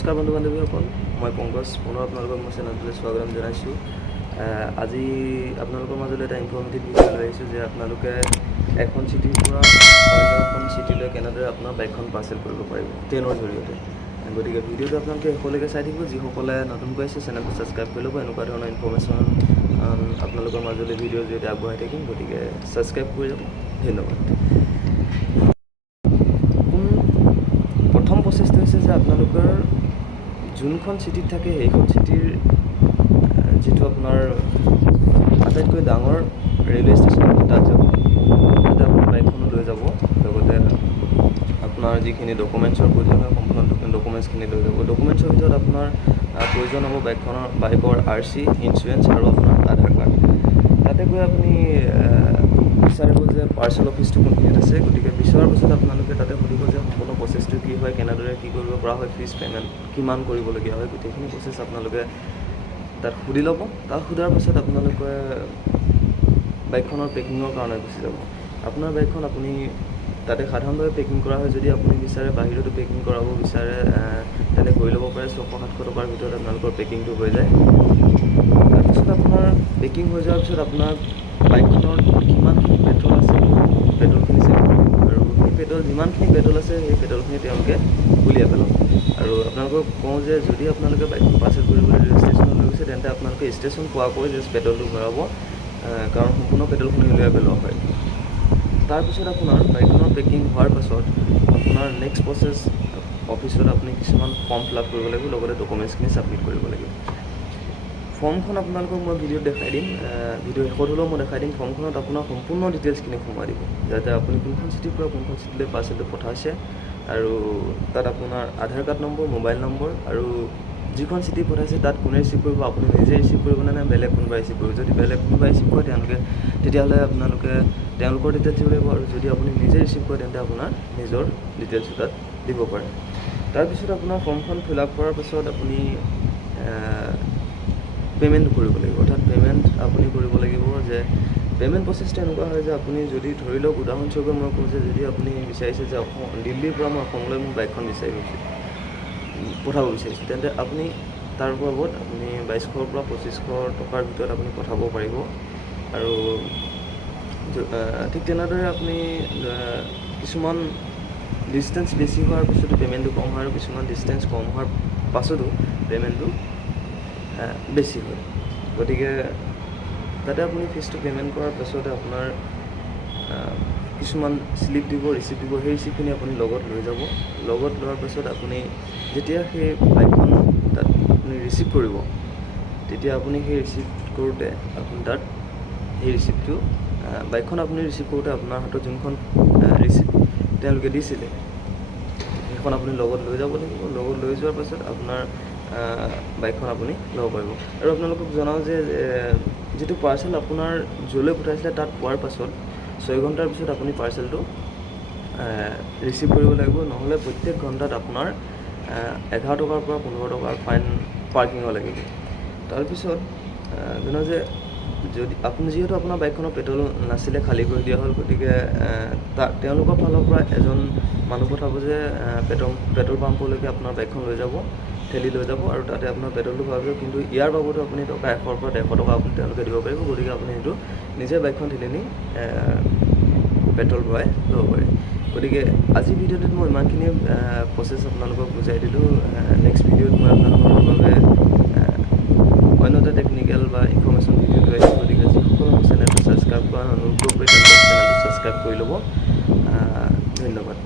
নমস্কাৰ বন্ধু বান্ধৱীসকল, মই পংকজ পুনৰ আপোনালোকক মোৰ চেনেলটোলৈ স্বাগতম জনাইছোঁ। আজি আপোনালোকৰ মাজলৈ এটা ইনফৰ্মেটিভ ভিডিঅ' লৈ আহিছোঁ যে আপোনালোকে এখন চিটিৰ পৰা অন্য এখন চিটিলৈ কেনেদৰে আপোনাৰ বাইকখন পাৰ্চেল কৰিব পাৰিব ট্ৰেইনৰ জৰিয়তে। গতিকে ভিডিঅ'টো আপোনালোকে শেষলৈকে চাই থাকিব। যিসকলে নতুনকৈ আহিছে চেনেলটো ছাবস্ক্ৰাইব কৰি ল'ব। এনেকুৱা ধৰণৰ ইনফৰ্মেশ্যন আপোনালোকৰ মাজলৈ ভিডিঅ'ৰ জৰিয়তে আগবঢ়াই থাকিম। গতিকে ছাবস্ক্ৰাইব কৰি যাব। ধন্যবাদ। প্ৰথম প্ৰচেছটো হৈছে যে আপোনালোকৰ যোনখন চিটিত থাকে সেইখন চিটিৰ যিটো আপোনাৰ আটাইতকৈ ডাঙৰ ৰেলৱে ষ্টেচন তাত যাব। তাতে আপুনি বাইকখনো লৈ যাব, লগতে আপোনাৰ যিখিনি ডকুমেণ্টছৰ প্ৰয়োজন হয় সম্পূৰ্ণ ডকুমেণ্টছখিনি লৈ যাব। ডকুমেণ্টছৰ ভিতৰত আপোনাৰ প্ৰয়োজন হ'ব বাইকৰ RC, ইঞ্চুৰেঞ্চ আৰু আপোনাৰ আধাৰ কাৰ্ড। তাতে গৈ আপুনি বিচাৰিব যে পাৰ্চেল অফিচটো কোনখিনিত আছে। গতিকে বিচৰাৰ পিছত আপোনালোকে তাতে সুধিব যে সম্পূৰ্ণ প্ৰচেছটো কি হয়, কেনেদৰে কি কৰিব পৰা হয়, ফিজ পে'মেণ্ট কিমান কৰিবলগীয়া হয়। গোটেইখিনি প্ৰচেছ আপোনালোকে তাত সুধি ল'ব। তাত সোধাৰ পিছত আপোনালোকে বাইকখনৰ পেকিঙৰ কাৰণে গুচি যাব। আপোনাৰ বাইকখন আপুনি তাতে সাধাৰণভাৱে পেকিং কৰা হয়। যদি আপুনি বিচাৰে বাহিৰতো পেকিং কৰাব বিচাৰে তেনে কৰি ল'ব পাৰে। 600-700 টকাৰ ভিতৰত আপোনালোকৰ পেকিংটো হৈ যায়। তাৰপিছত আপোনাৰ পেকিং হৈ যোৱাৰ পিছত আপোনাৰ বাইকখনৰ কিমানখিনি পেট্ৰল আছে পেট্ৰলখিনি চেক কৰিব, আৰু সেই যিমানখিনি পেট্ৰল আছে সেই পেট্ৰলখিনি তেওঁলোকে উলিয়াই পেলাব। আৰু আপোনালোকক কওঁ যে যদি আপোনালোকে বাইকখন পাৰ্চেল কৰিবলৈ ৰেল ষ্টেচনত লৈ গৈছে তেন্তে আপোনালোকে ষ্টেচন পোৱাকৈ জাষ্ট পেট্ৰলটো ভৰাব, কাৰণ সম্পূৰ্ণ পেট্ৰলখিনি উলিয়াই পেলোৱা হয়। তাৰপিছত আপোনাৰ বাইকখনৰ পেকিং হোৱাৰ পাছত আপোনাৰ নেক্সট প্ৰচেছ অফিচত আপুনি কিছুমান ফৰ্ম ফিল আপ কৰিব লাগিব, লগতে ডকুমেণ্টছখিনি ছাবমিট কৰিব লাগিব। ফৰ্মখন আপোনালোকক মই ভিডিঅ'ত দেখাই দিম, ভিডিঅ' শেষত হ'লেও মই দেখাই দিম। ফৰ্মখনত আপোনাৰ সম্পূৰ্ণ ডিটেইলছখিনি সোমাই দিব, যাতে আপুনি কোনখন চিটিৰ পৰা কোনখন চিটিলৈ পাৰ্চেলটো পঠাইছে, আৰু তাত আপোনাৰ আধাৰ কাৰ্ড নম্বৰ, মোবাইল নম্বৰ, আৰু যিখন চিটি পঠাইছে তাত কোনে ৰিচিভ কৰিব, আপুনি নিজে ৰিচিভ কৰিবনে নে বেলেগ কোনোবাই ৰিচিভ কৰিব। যদি বেলেগ কোনোবাই ৰিচিভ কৰে তেতিয়াহ'লে আপোনালোকে তেওঁলোকৰ ডিটেইলছ দিব লাগিব, আৰু যদি আপুনি নিজে ৰিচিভ কৰে তেন্তে আপোনাৰ নিজৰ ডিটেইলছটো তাত দিব পাৰে। তাৰপিছত আপোনাৰ ফৰ্মখন ফিল আপ কৰাৰ পাছত আপুনি পে'মেণ্ট কৰিব লাগিব। অৰ্থাৎ পে'মেণ্ট আপুনি কৰিব লাগিব যে পে'মেণ্ট প্ৰচেছটো এনেকুৱা হয় যে আপুনি যদি ধৰি লওক উদাহৰণস্বৰূপে মই কওঁ যে যদি আপুনি বিচাৰিছে যে দিল্লীৰ পৰা মই অসমলৈ মোৰ বাইকখন পঠাব বিচাৰিছোঁ, তেন্তে আপুনি তাৰ বাবদ আপুনি 2200 পৰা 2500 টকাৰ ভিতৰত আপুনি পঠাব পাৰিব। আৰু ঠিক তেনেদৰে আপুনি কিছুমান ডিষ্টেঞ্চ বেছি হোৱাৰ পিছতো পে'মেণ্টটো কম হয়, আৰু কিছুমান ডিষ্টেঞ্চ কম হোৱাৰ পাছতো পে'মেণ্টটো বেছি হয়। গতিকে তাতে আপুনি ফিজটো পে'মেণ্ট কৰাৰ পাছতে আপোনাৰ কিছুমান শ্লিপ দিব, ৰিচিপ্ট দিব। সেই ৰিচিপ্টখিনি আপুনি লগত লৈ যাব। লগত লোৱাৰ পাছত আপুনি যেতিয়া সেই বাইকখন তাত আপুনি ৰিচিভ কৰিব, তেতিয়া আপুনি সেই ৰিচিপ্ট কৰোঁতে আপুনি তাত সেই ৰিচিপ্টটো বাইকখন আপুনি ৰিচিভ কৰোঁতে আপোনাৰ হাতত যোনখন ৰিচিপ্ট তেওঁলোকে দিছিলে সেইখন আপুনি লগত লৈ যাব লাগিব। লগত লৈ যোৱাৰ পাছত আপোনাৰ বাইকখন আপুনি ল'ব পাৰিব। আৰু আপোনালোকক জনাওঁ যে যিটো পাৰ্চেল আপোনাৰ য'লৈ পঠাইছিলে তাত পোৱাৰ পাছত 6 ঘণ্টাৰ পিছত আপুনি পাৰ্চেলটো ৰিচিভ কৰিব লাগিব, নহ'লে প্ৰত্যেক ঘণ্টাত আপোনাৰ 11 টকাৰ পৰা 15 টকাৰ ফাইন পাৰ্কিঙৰ লাগিব। তাৰপিছত জনাওঁ যে যিহেতু আপোনাৰ বাইকখনৰ পেট্ৰল নাছিলে, খালী কৰি দিয়া হ'ল, গতিকে তেওঁলোকৰ ফালৰ পৰা এজন মানুহ পঠাব যে পেট্ৰল পাম্পলৈকে আপোনাৰ বাইকখন লৈ যাব, ঠেলি লৈ যাব, আৰু তাতে আপোনাৰ পেট্ৰলটো ভৰাব। কিন্তু ইয়াৰ বাবদো আপুনি টকা 100 পৰা 150 টকা আপুনি তেওঁলোকে দিব পাৰিব। গতিকে আপুনি সেইটো নিজে বাইকখন ঠেলি নি পেট্ৰল ভৰাই ল'ব পাৰে। গতিকে আজিৰ ভিডিঅ'টোত মই ইমানখিনি প্ৰচেছ আপোনালোকক বুজাই দিলোঁ। নেক্সট ভিডিঅ'ত মই আপোনালোকৰ বাবে অন্য এটা টেকনিকেল বা ইনফৰ্মেশ্যন ভিডিঅ' লৈ আহিছোঁ। গতিকে যিসকলে মোৰ চেনেলটো ছাবস্ক্ৰাইব কৰা অনুৰোধ কৰি তেওঁলোকে চেনেলটো ছাবস্ক্ৰাইব কৰি ল'ব। ধন্যবাদ।